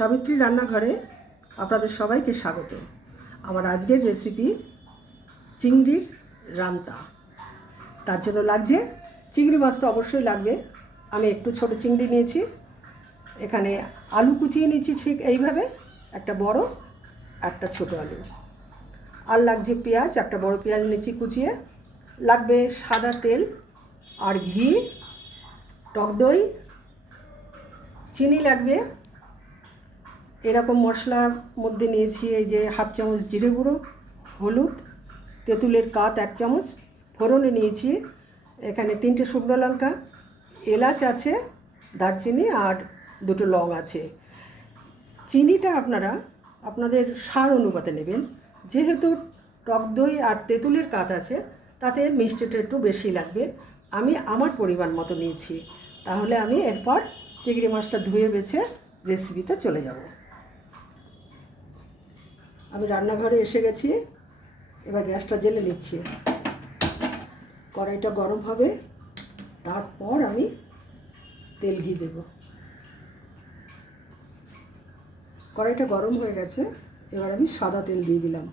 সাবিত্রী রান্নাঘরে আপনাদের সবাইকে স্বাগত। আমার আজকের রেসিপি চিংড়ির রান্তা। তার জন্য লাগছে চিংড়ি মাছ, তো অবশ্যই লাগবে। আমি একটু ছোট চিংড়ি নিয়েছি, এখানে আলু কুচিয়ে নিয়েছি ঠিক এইভাবে, একটা বড় একটা ছোট আলু। আর লাগছে পেঁয়াজ, একটা বড় পেঁয়াজ নিয়েছি কুচিয়ে। লাগবে সাদা তেল আর ঘি, টক দই, চিনি লাগবে। এরকম মশলার মধ্যে নিয়েছি এই যে হাফ চামচ জিরে গুঁড়ো, হলুদ, তেঁতুলের কাত 1 চামচ, ফোড়নে নিয়েছি এখানে 3টে শুকনো লঙ্কা, এলাচ আছে, দারচিনি আর 2টো লং আছে। চিনিটা আপনারা আপনাদের স্বাদ অনুপাতে নেবেন, যেহেতু টক দই আর তেঁতুলের কাত আছে তাতে মিষ্টিটা একটু বেশি লাগবে। আমি আমার পরিমাণ মতো নিয়েছি। তাহলে আমি এরপর চিংড়ি মাছটা ধুয়ে বেছে রেসিপিতে চলে যাব। আমি রান্নাঘরে এসে গেছি, এবার গ্যাসটা জ্বেলে নিচ্ছি। কড়াইটা গরম হবে, তারপর আমি তেল ঘি দেব। কড়াইটা গরম হয়ে গেছে, এবার আমি সাদা তেল দিয়ে দিলাম।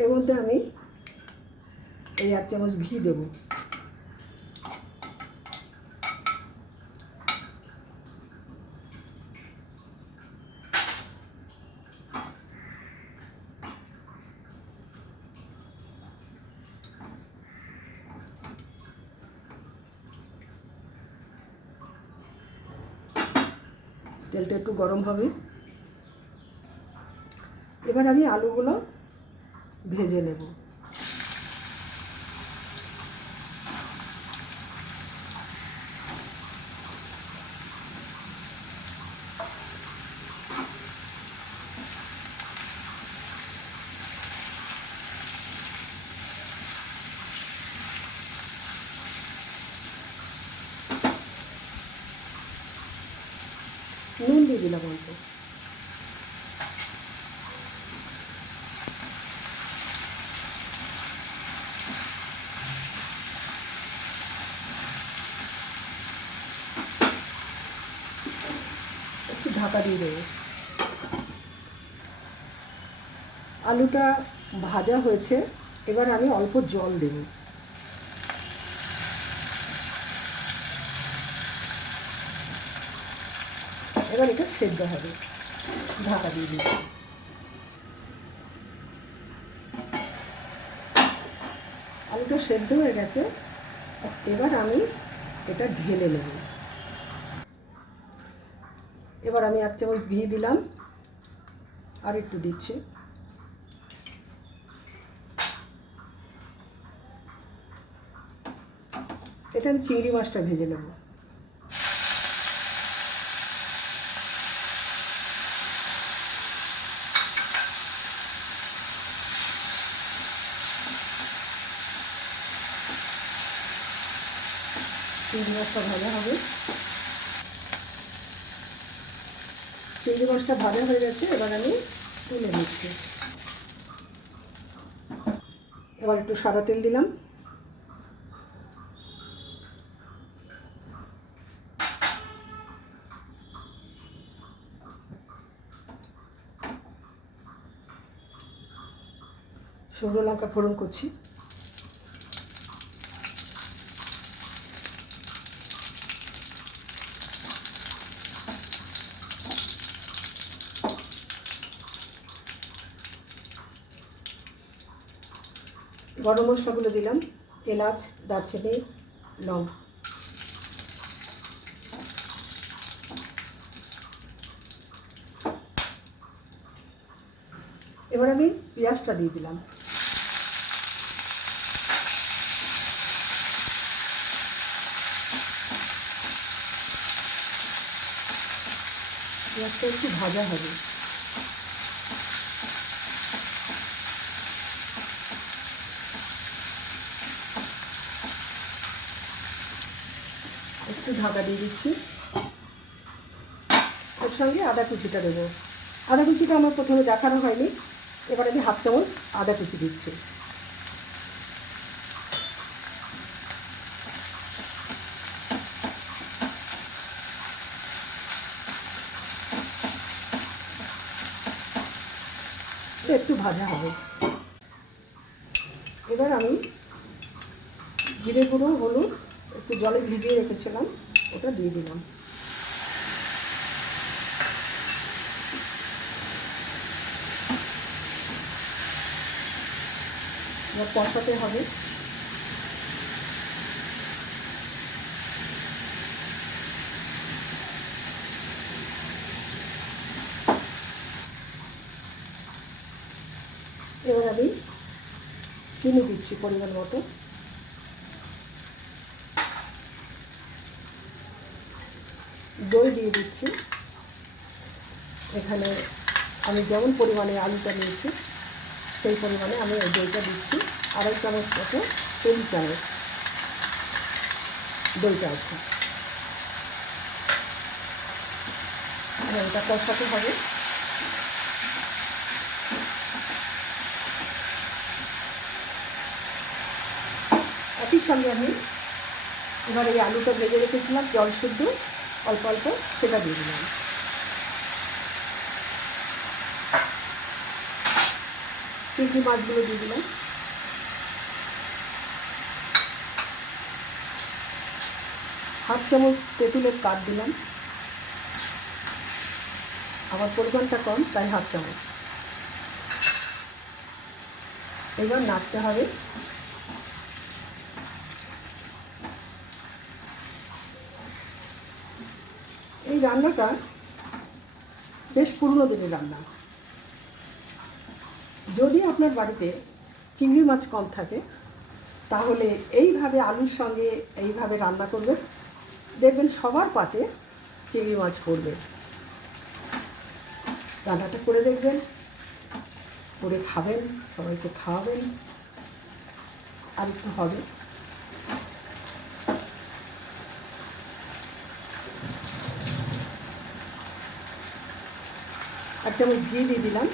এর মধ্যে আমি এই 1 চামচ ঘি দেব। তেলটা একটু গরম হবে, এবার আমি আলুগুলো ভেজে নেব। নুন দিয়ে দিলাম অল্প। একটু ঢাকা দিয়ে দেবো। আলুটা ভাজা হয়েছে, এবার আমি অল্প জল দেব। এবার এটা সেদ্ধ হবে, ঢাকা দিয়ে দিচ্ছি। আলুটা সেদ্ধ হয়ে গেছে, এবার আমি এটা ঢেলে নেব। এবার আমি 1 চামচ ঘি দিলাম, আর একটু দিচ্ছি। এটা আমি চিংড়ি মাছটা ভেজে নেব। চিংড়ি মাছটা ভাজা হবে। চিংড়ি মাছটা ভাজা হয়ে গেছে, এবার আমি তুলে নিচ্ছি। এবার একটু সাদা তেল দিলাম। শুকনো লঙ্কা ফোড়ন করছি। গরম মশলাগুলো দিলাম, এলাচ, দারচিনি, লং। এবার আমি পেঁয়াজটা দিয়ে দিলাম। পেঁয়াজটা একটু ভাজা হবে। একটু ঢাকা দিয়ে দিচ্ছি। ওর সঙ্গে আদা কুচিটা দেবো। আদা কুচিটা আমার প্রথমে দেখানো হয়নি, এবার আমি হাফ চামচ আদা কুচি দিচ্ছি। একটু ভাজা হবে। এবার আমি জিরে গুঁড়ো, হলুদ একটু জলে ভিজিয়ে রেখেছিলাম, ওটা দিয়ে দিলাম। এবার কষাতে হবে। এবার আমি চিনি দিচ্ছি পরিমাণ মতো। দই দিয়ে দিচ্ছি। এখানে আমি যেমন পরিমাণে আলুটা নিয়েছি সেই পরিমাণে আমি এই দইটা দিচ্ছি। 2.5 চামচ মতো, 3 চামচ দইটা আছে। এটা কষাতে হবে। একই সঙ্গে আমি এবার এই আলুটা ভেজে রেখেছিলাম জল শুদ্ধ অল্প অল্প, সেটা দিয়ে দিলাম। চিংড়ি মাছগুলো দিয়ে দিলাম। হাফ চামচ তেঁতুলের কাঠ দিলাম। আমার পরিমাণটা কম, তাই হাফ চামচ। এবার নাড়তে হবে। এই রান্নাটা বেশ পুরনো দিনের রান্না। যদি আপনার বাড়িতে চিংড়ি মাছ কম থাকে তাহলে এইভাবে আলুর সঙ্গে এইভাবে রান্না করবেন, দেখবেন সবার পাতে চিংড়ি মাছ পড়বে। রান্নাটা করে দেখবেন, করে খাবেন, সবাইকে খাওয়াবেন। আর একটু হবে। এক চামচ ঘি দিয়ে দিলাম।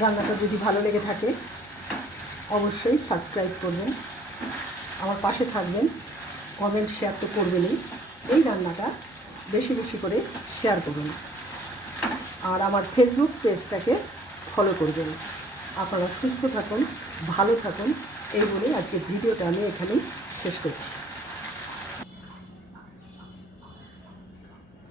রান্নাটা যদি ভালো লেগে থাকে অবশ্যই সাবস্ক্রাইব করবেন, আমার পাশে থাকবেন, কমেন্ট শেয়ার তো করবেনই। এই রান্নাটা বেশি বেশি করে শেয়ার করুন, আর আমার ফেসবুক পেজটাকে ফলো করবেন। আপনারা সুস্থ থাকুন, ভালো থাকুন, এই বলে আজকের ভিডিওটা আমি এখানেই শেষ করছি।